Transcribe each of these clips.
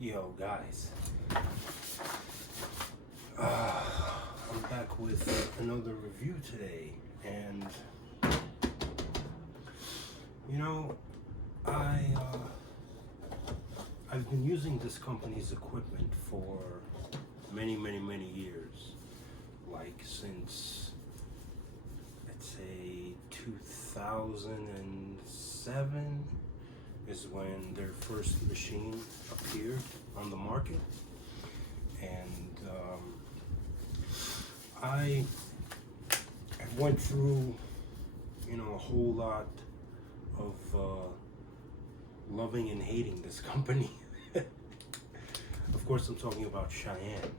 Yo, guys, I'm back with another review today, and you know, I've been using this company's equipment for many years, like since let's say 2007 is when their first machine appeared on the market, and I went through, a whole lot of loving and hating this company. Of course, I'm talking about Cheyenne.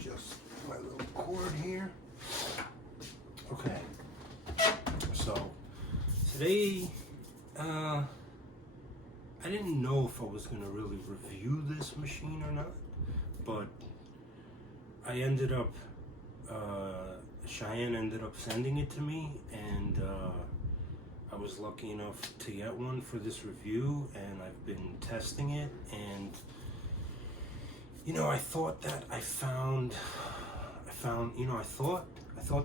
Just my little cord here. Okay. So today, I didn't know if I was going to really review this machine or not, but I ended up, Cheyenne ended up sending it to me, and I was lucky enough to get one for this review, and I've been testing it, and I thought that I thought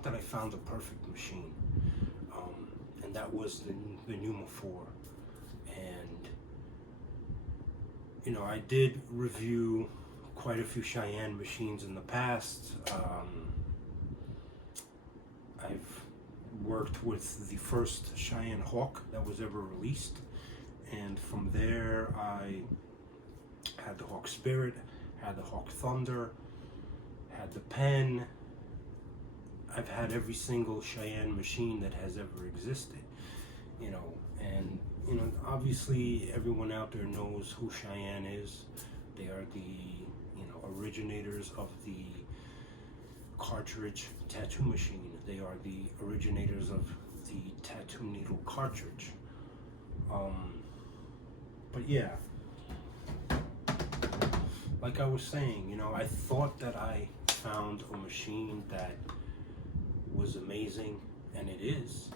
that I found the perfect machine. And that was the Numa 4. And I did review quite a few Cheyenne machines in the past. I've worked with the first Cheyenne Hawk that was ever released, and from there I had the Hawk Spirit, had the Hawk Thunder, had the Pen. I've had every single Cheyenne machine that has ever existed, and obviously everyone out there knows who Cheyenne is. They are the originators of the cartridge tattoo machine. They are the originators of the tattoo needle cartridge. But yeah, like I was saying, I thought that I found a machine that was amazing, and it is.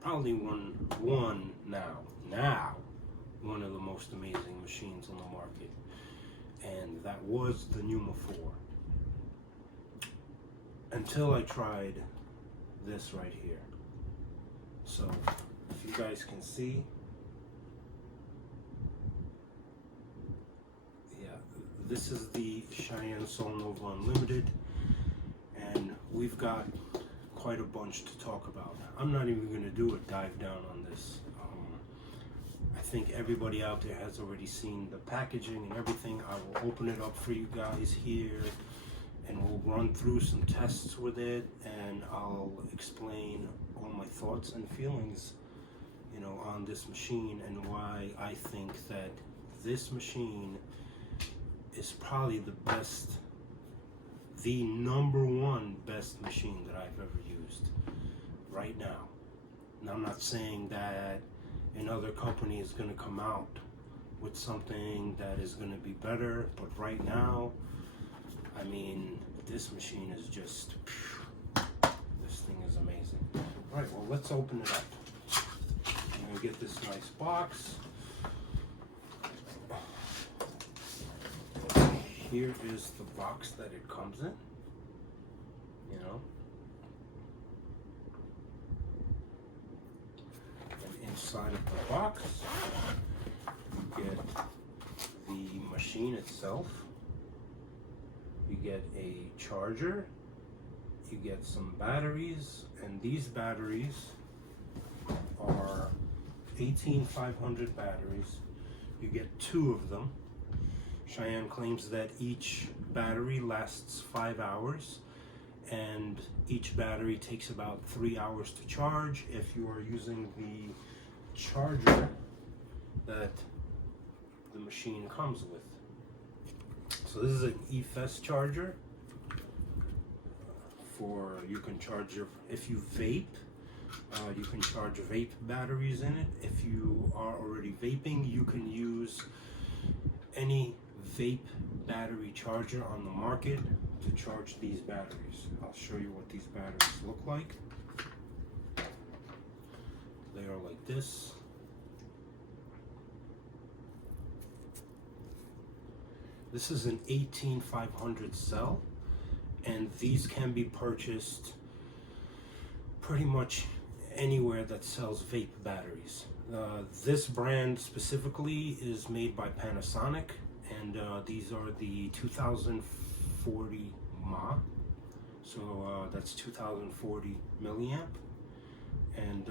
Probably one of the most amazing machines on the market, and that was the Numa 4. Until I tried this right here. So if you guys can see, yeah, this is the Cheyenne Soul Nova Unlimited, and we've got quite a bunch to talk about. I'm not even going to do a dive down on this. I think everybody out there has already seen the packaging and everything. I will open it up for you guys here, and we'll run through some tests with it, and I'll explain all my thoughts and feelings, on this machine, and why I think that this machine is probably the number one best machine that I've ever used right now. And I'm not saying that another company is going to come out with something that is going to be better, but right now, I mean, this machine is just, this thing is amazing. All right, well, let's open it up. I'm going to get this nice box. Here is the box that it comes in, And inside of the box, you get the machine itself. You get a charger, you get some batteries, and these batteries are 18500 batteries. You get 2 of them. Cheyenne claims that each battery lasts 5 hours, and each battery takes about 3 hours to charge if you are using the charger that the machine comes with. So this is an EFS charger you can charge if you vape, you can charge vape batteries in it. If you are already vaping, you can use any vape battery charger on the market to charge these batteries. I'll show you what these batteries look like. They are like this. This is an 18500 cell, and these can be purchased pretty much anywhere that sells vape batteries. This brand specifically is made by Panasonic, and these are the 2040 mAh, so that's 2040 milliamp, and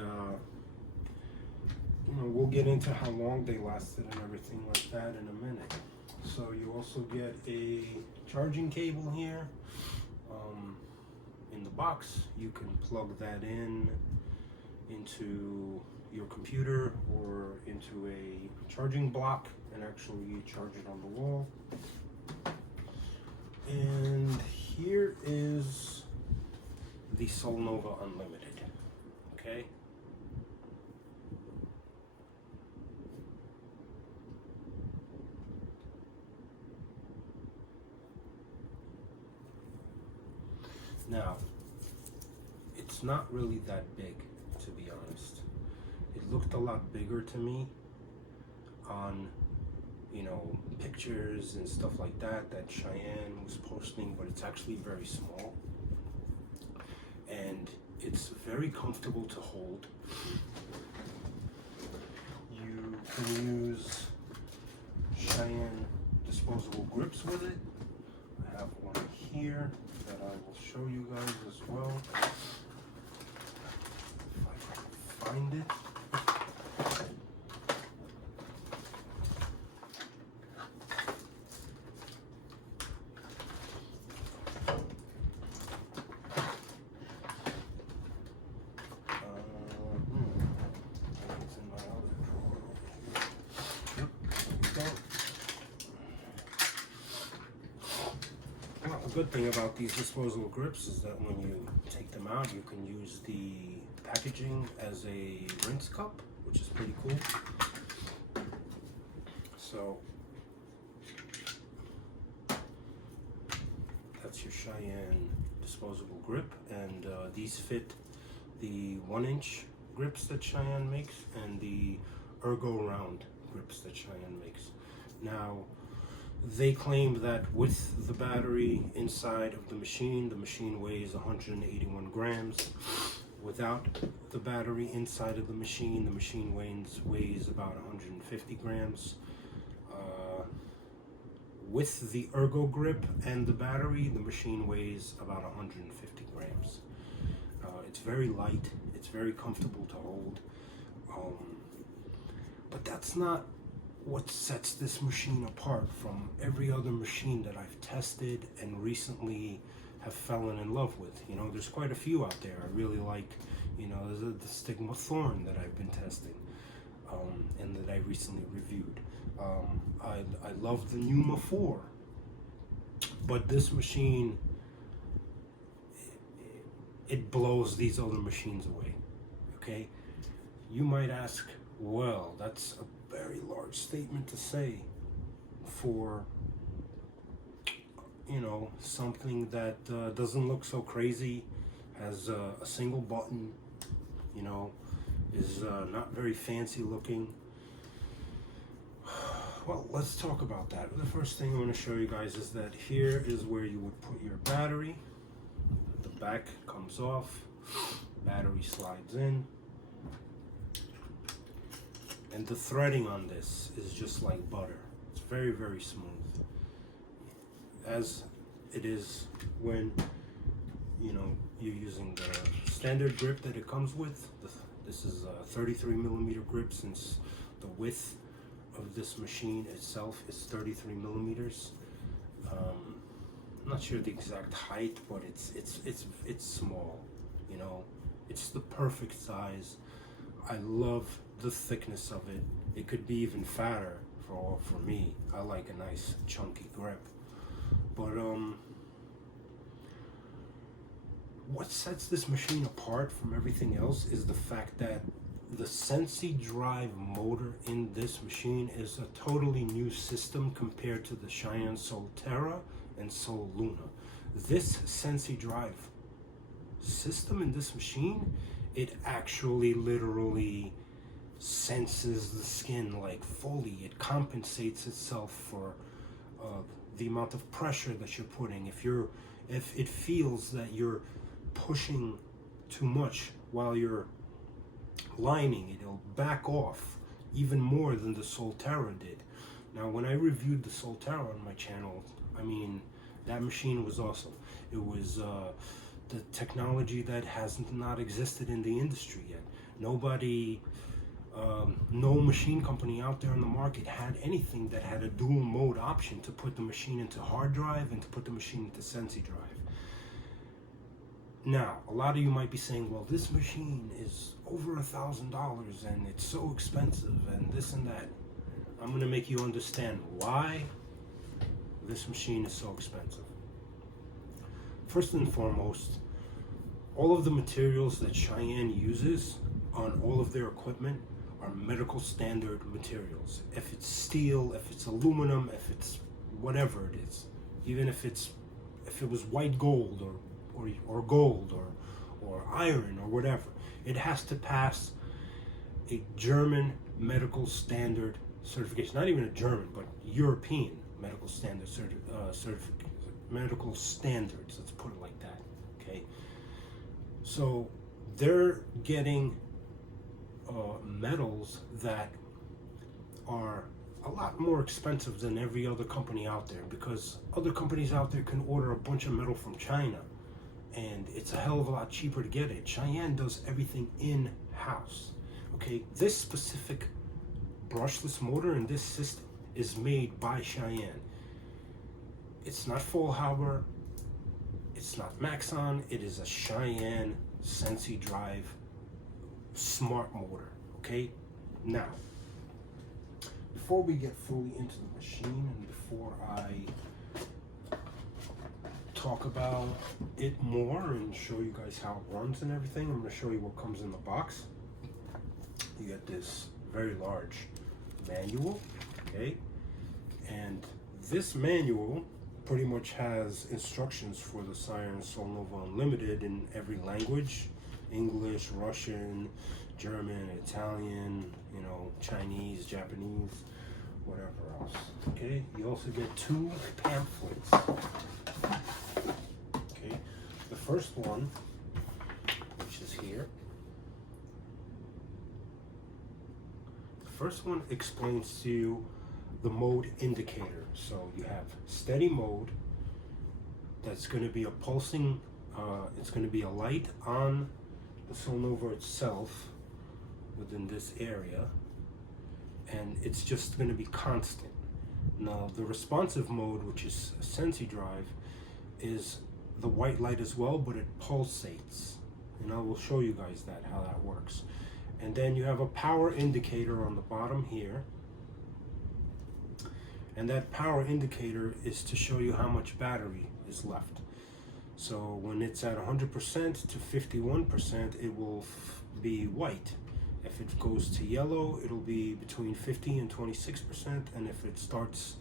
you know, we'll get into how long they lasted and everything like that in a minute. So you also get a charging cable here. In the box, you can plug that into your computer or into a charging block and actually charge it on the wall. And here is the Solnova Unlimited, okay? Now, it's not really that big, to be honest. It looked a lot bigger to me on, you know, pictures and stuff like that Cheyenne was posting, but it's actually very small. And it's very comfortable to hold. You can use Cheyenne disposable grips with it. I have one here that I will show you guys as well. If I can find it. It's in my other drawer over here. Yep, there we go. Well, the good thing about these disposable grips is that when you take them out, you can use the packaging as a rinse cup, which is pretty cool. So that's your Cheyenne disposable grip, and these fit the 1-inch grips that Cheyenne makes and the Ergo round grips that Cheyenne makes. Now, they claim that with the battery inside of the machine weighs 181 grams. Without the battery inside of the machine weighs about 150 grams. With the Ergo grip and the battery, the machine weighs about 150 grams. It's very light, it's very comfortable to hold. But that's not what sets this machine apart from every other machine that I've tested and recently have fallen in love with. You know, there's quite a few out there. I really like, you know, there's the Stigma Thorn that I've been testing and that I recently reviewed. I love the Numa 4, but this machine, it blows these other machines away, okay? You might ask, well, that's a very large statement to say for, you know, something that doesn't look so crazy, has a single button, you know, is not very fancy looking. Well, let's talk about that. The first thing I want to show you guys is that here is where you would put your battery. The back comes off, battery slides in, and the threading on this is just like butter. It's very, very smooth, as it is when, you know, you're using the standard grip that it comes with. This is a 33 millimeter grip, since the width of this machine itself is 33 millimeters. I'm not sure the exact height, but it's small, you know. It's the perfect size. I love the thickness of it. It could be even fatter for me. I like a nice chunky grip. But what sets this machine apart from everything else is the fact that the Sensi Drive motor in this machine is a totally new system compared to the Cheyenne Solterra and Sol Luna. This Sensi Drive system in this machine it actually literally senses the skin like fully. It compensates itself for the amount of pressure that you're putting. If it feels that you're pushing too much while you're lining, it'll back off even more than the Solterra did. Now, when I reviewed the Solterra on my channel, I mean, that machine was awesome. It was the technology that has not existed in the industry yet. Nobody, no machine company out there on the market had anything that had a dual mode option to put the machine into hard drive and to put the machine into Sensi drive. Now, a lot of you might be saying, well, this machine is over $1,000 and it's so expensive and this and that. I'm going to make you understand why this machine is so expensive. First and foremost, all of the materials that Cheyenne uses on all of their equipment are medical standard materials. If it's steel, if it's aluminum, if it's whatever it is, even if it was white gold or gold or iron or whatever, it has to pass a German medical standard certification. Not even a German, but European medical standard medical standards. Let's put it like that. Okay. So they're getting metals that are a lot more expensive than every other company out there, because other companies out there can order a bunch of metal from China and it's a hell of a lot cheaper to get it. Cheyenne does everything in-house. Okay, this specific brushless motor and this system is made by Cheyenne. It's not Vollhaber, it's not Maxon, it is a Cheyenne Sensi drive smart motor. Okay, now before we get fully into the machine and before I talk about it more and show you guys how it runs and everything, I'm going to show you what comes in the box. You get this very large manual, okay, and this manual pretty much has instructions for the Siren Solnova Unlimited in every language: English, Russian, German, Italian, you know, Chinese, Japanese, whatever else. Okay, you also get 2 pamphlets. Okay, the first one, which is here, the first one explains to you the mode indicator. So you have steady mode, that's going to be a pulsing, it's going to be a light on the Solnova itself within this area, and it's just going to be constant. Now the responsive mode, which is a Sensi drive, is the white light as well, but it pulsates, and I will show you guys that, how that works. And then you have a power indicator on the bottom here, and that power indicator is to show you how much battery is left. So when it's at 100% to 51%, it will be white. If it goes to yellow, it'll be between 50 and 26%, and if it starts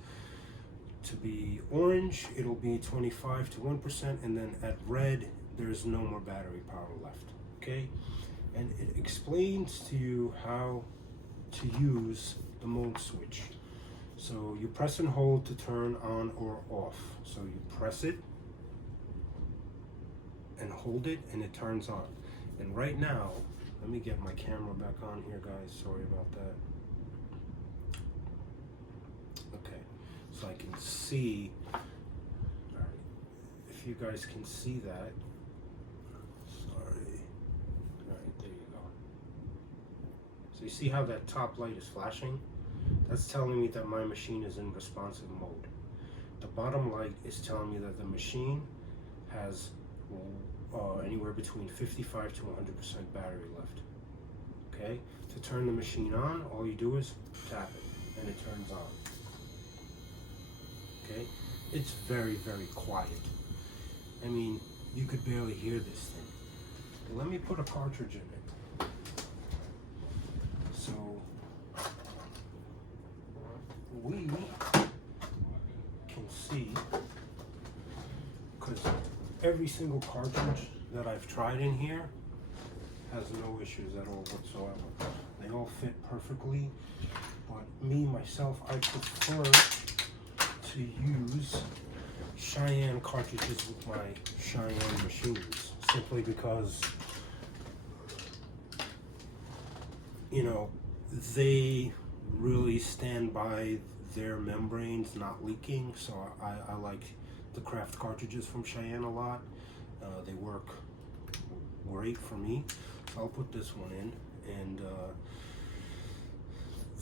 to be orange, it'll be 25 to 1%, and then at red, there's no more battery power left. Okay, and it explains to you how to use the mode switch. So you press and hold to turn on or off. So you press it and hold it and it turns on. And right now, let me get my camera back on here, guys. Sorry about that. Okay, so I can see, all right, if you guys can see that. Sorry. All right, there you go. So you see how that top light is flashing? That's telling me that my machine is in responsive mode. The bottom light is telling me that the machine has anywhere between 55 to 100% battery left. Okay, to turn the machine on, all you do is tap it and it turns on. Okay, it's very, very quiet. I mean, you could barely hear this thing. But let me put a cartridge in it. So we can see, because every single cartridge that I've tried in here has no issues at all whatsoever. They all fit perfectly, but me, myself, I prefer to use Cheyenne cartridges with my Cheyenne machines, simply because, you know, they really stand by their membranes not leaking. So I like the craft cartridges from Cheyenne a lot. They work great for me. So I'll put this one in. And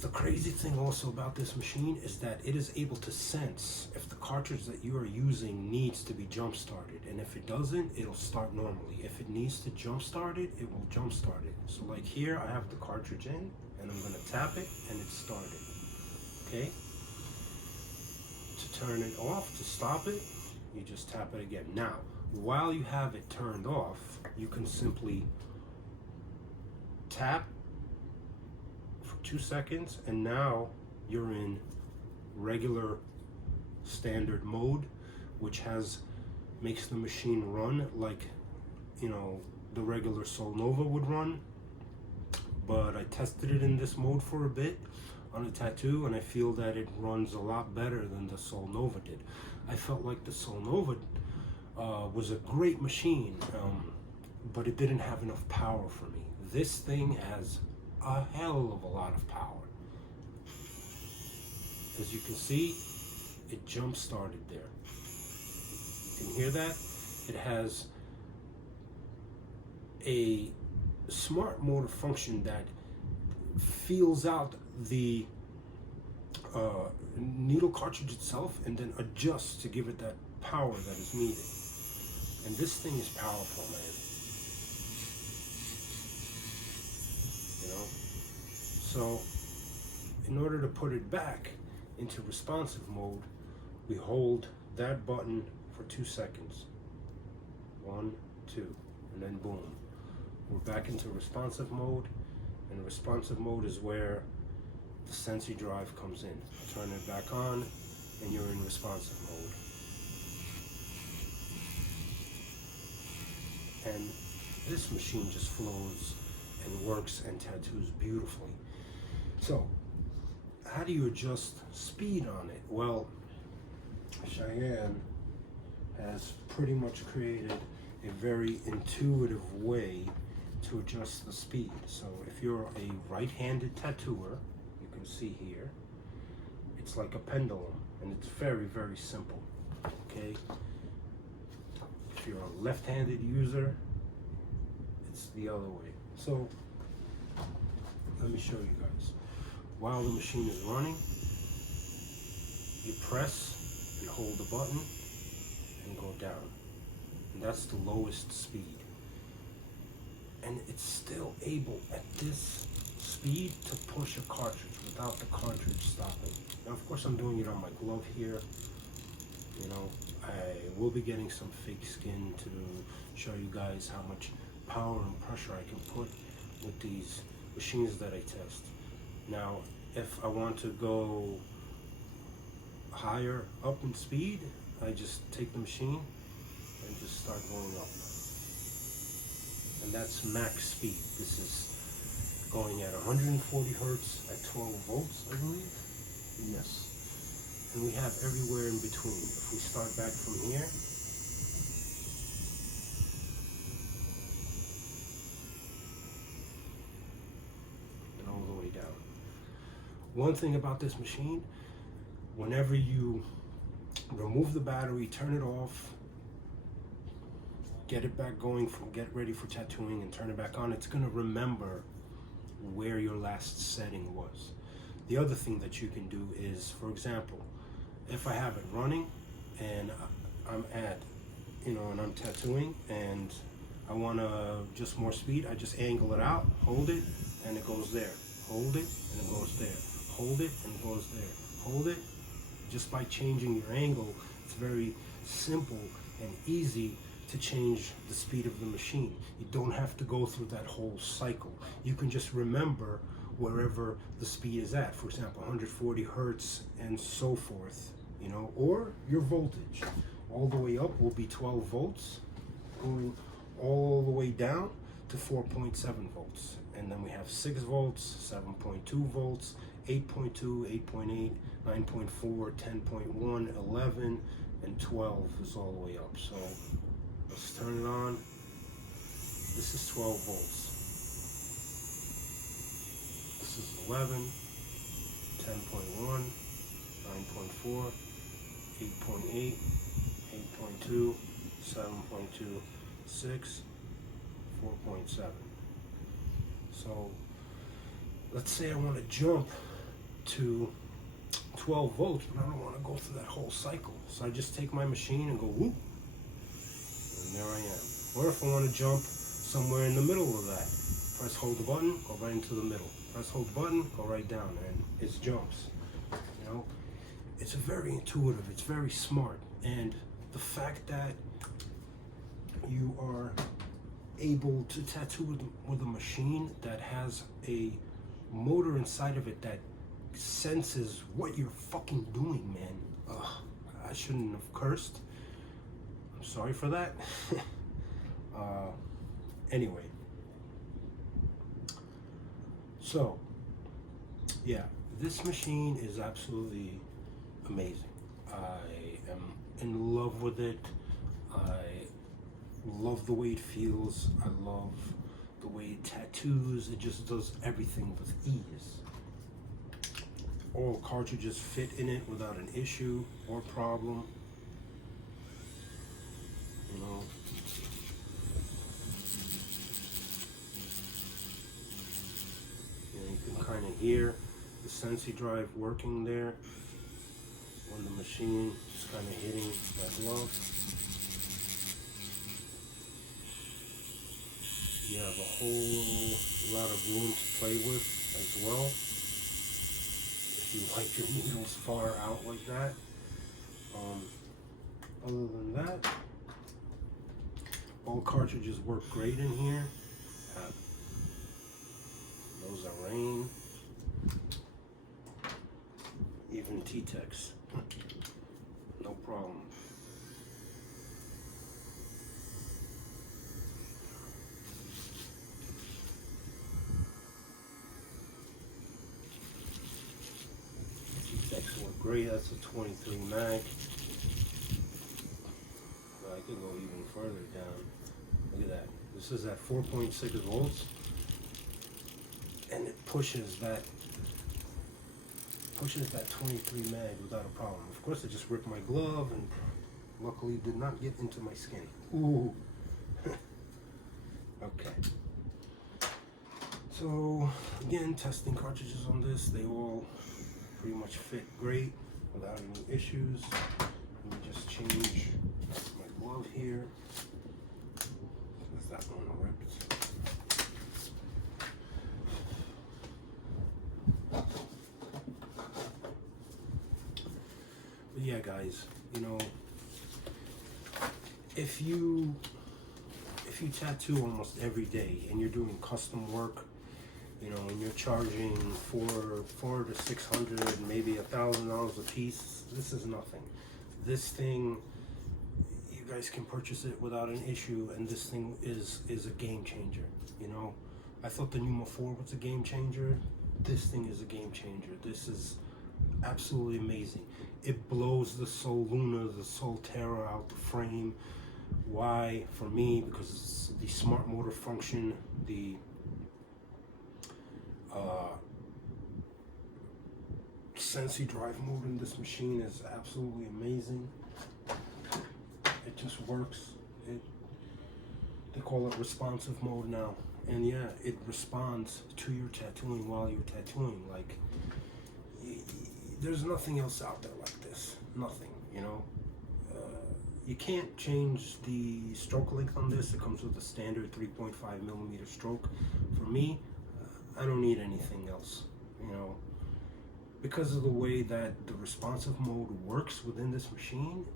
the crazy thing also about this machine is that it is able to sense if the cartridge that you are using needs to be jump started, and if it doesn't, it'll start normally. If it needs to jump start it, it will jump start it. So like here, I have the cartridge in, and I'm going to tap it, and it's started. Okay? To turn it off, to stop it, you just tap it again. Now, while you have it turned off, you can simply tap for 2 seconds, and now you're in regular standard mode, which makes the machine run like, you know, the regular Solnova would run. But I tested it in this mode for a bit on a tattoo, and I feel that it runs a lot better than the Solnova did. I felt like the Solnova was a great machine, but it didn't have enough power for me. This thing has a hell of a lot of power. As you can see, it jump started there. You can hear that? It has a smart motor function that feels out the needle cartridge itself and then adjusts to give it that power that is needed. And this thing is powerful, man. You know? So, in order to put it back into responsive mode, we hold that button for 2 seconds. 1, 2, and then boom. We're back into responsive mode, and responsive mode is where the Sensi drive comes in. Turn it back on, and you're in responsive mode. And this machine just flows and works and tattoos beautifully. So, how do you adjust speed on it? Well, Cheyenne has pretty much created a very intuitive way to adjust the speed. So if you're a right-handed tattooer, you can see here, it's like a pendulum, and it's very, very simple, okay? If you're a left-handed user, it's the other way. So let me show you guys. While the machine is running, you press and hold the button and go down. And that's the lowest speed. And it's still able at this speed to push a cartridge without the cartridge stopping. Now, of course, I'm doing it on my glove here. You know, I will be getting some fake skin to show you guys how much power and pressure I can put with these machines that I test. Now, if I want to go higher up in speed, I just take the machine and just start going up. And that's max speed. This is going at 140 hertz at 12 volts, I believe. Yes. And we have everywhere in between. If we start back from here, and all the way down. One thing about this machine, whenever you remove the battery, turn it off, get it back going, get ready for tattooing and turn it back on, it's going to remember where your last setting was. The other thing that you can do is, for example, if I have it running and I'm at, you know, and I'm tattooing and I want to just more speed, I just angle it out, hold it, and it goes there. Hold it, and it goes there. Hold it, and it goes there. Hold it. Just by changing your angle, it's very simple and easy to change the speed of the machine. You don't have to go through that whole cycle. You can just remember wherever the speed is at. For example, 140 hertz and so forth, you know, or your voltage. All the way up will be 12 volts. Going all the way down to 4.7 volts. And then we have 6 volts, 7.2 volts, 8.2, 8.8, 9.4, 10.1, 11, and 12 is all the way up. So let's turn it on. This is 12 volts. This is 11, 10.1, 9.4, 8.8, 8.2, 7.2, 6, 4.7. So let's say I want to jump to 12 volts, but I don't want to go through that whole cycle. So I just take my machine and go whoop, and there I am. Or if I want to jump somewhere in the middle of that, press hold the button, go right into the middle. Press hold the button, go right down, and it jumps. You know, it's very intuitive, it's very smart. And the fact that you are able to tattoo with a machine that has a motor inside of it that senses what you're fucking doing, man. Ugh, I shouldn't have cursed. I'm sorry for that. Anyway. So, yeah, this machine is absolutely amazing. I am in love with it. I love the way it feels. I love the way it tattoos. It just does everything with ease. All cartridges fit in it without an issue or problem. You know. You can kind of hear the Sensi drive working there when the machine is kind of hitting that glove. You have a whole lot of room to play with as well. If you like your needles far out like that. Other than that, all cartridges work great in here. Those are Rain. Even T-Tex. No problem. T-Tex work great. That's a 23 mag. I could go even further down. Look at that. This is at 4.6 volts. And it pushes that 23 mag without a problem. Of course, I just ripped my glove and luckily did not get into my skin. Ooh. Okay. So again, testing cartridges on this, they all pretty much fit great without any issues. Let me just change my glove here. Because that one ripped. But yeah, guys, you know, if you tattoo almost every day and you're doing custom work, you know, and you're charging $400 to $600, maybe $1,000 a piece, this is nothing. This thing, you guys can purchase it without an issue, and this thing is a game changer. You know, I thought the Numa 4 was a game changer. This thing is a game changer. This is absolutely amazing. It blows the Sol Luna, the Sol Terra out the frame. Why? For me, because it's the smart motor function, the Sensi drive mode in this machine is absolutely amazing. It just works. They call it responsive mode now, and yeah, it responds to your tattooing while you're tattooing. Like, there's nothing else out there like this. Nothing, you know. You can't change the stroke length on this. It comes with a standard 3.5 millimeter stroke. For me, I don't need anything else, you know. Because of the way that the responsive mode works within this machine,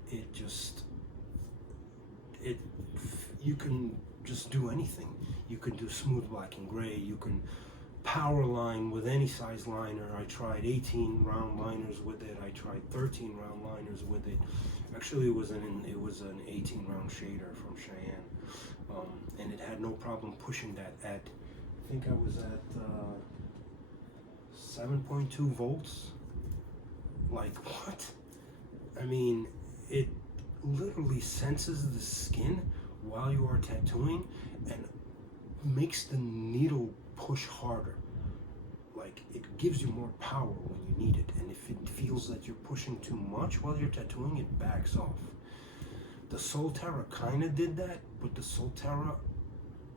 you can just do anything. You can do smooth black and gray. You can power line with any size liner. I tried 18 round liners with it. I tried 13 round liners with it. Actually, it was an 18 round shader from Cheyenne. and it had no problem pushing that at, I think I was at 7.2 volts. Like, what? I mean, it literally senses the skin while you are tattooing and makes the needle push harder. Like, it gives you more power when you need it, and if it feels that you're pushing too much while you're tattooing, it backs off. The Solterra kind of did that, but the Solterra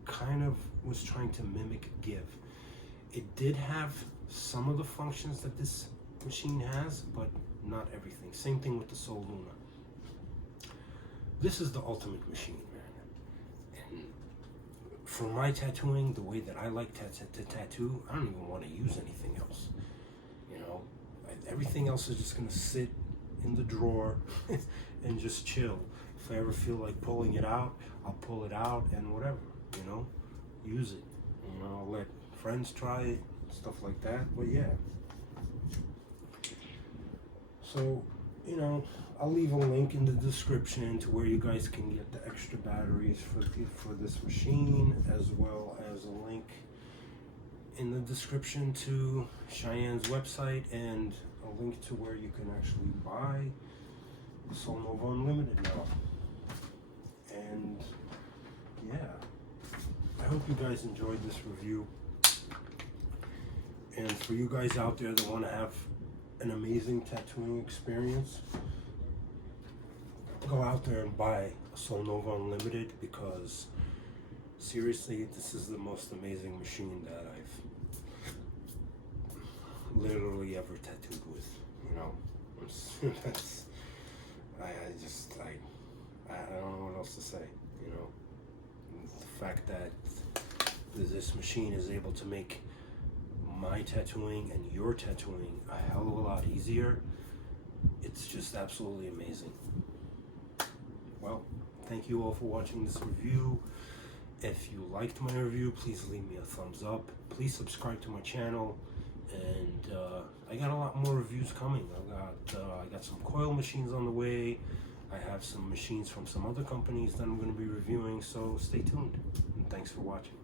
kind of was trying to mimic Give. It did have some of the functions that this machine has, but not everything. Same thing with the Sol Luna. This is the ultimate machine, man. And for my tattooing, the way that I like to tattoo, I don't even want to use anything else. You know, everything else is just gonna sit in the drawer and just chill. If I ever feel like pulling it out, I'll pull it out and whatever, you know, use it. You know, I'll let friends try it, stuff like that. But yeah. So, you know, I'll leave a link in the description to where you guys can get the extra batteries for this machine, as well as a link in the description to Cheyenne's website and a link to where you can actually buy the Sol Nova Unlimited now. And yeah, I hope you guys enjoyed this review. And for you guys out there that want to have an amazing tattooing experience, go out there and buy a Sol Nova Unlimited, because seriously, this is the most amazing machine that I've literally ever tattooed with. You know, that's, I don't know what else to say. You know, the fact that this machine is able to make my tattooing and your tattooing a hell of a lot easier, it's just absolutely amazing. Well, thank you all for watching this review. If you liked my review, please leave me a thumbs up. Please subscribe to my channel, and I got a lot more reviews coming. I got some coil machines on the way. I have some machines from some other companies that I'm going to be reviewing, so stay tuned, and thanks for watching.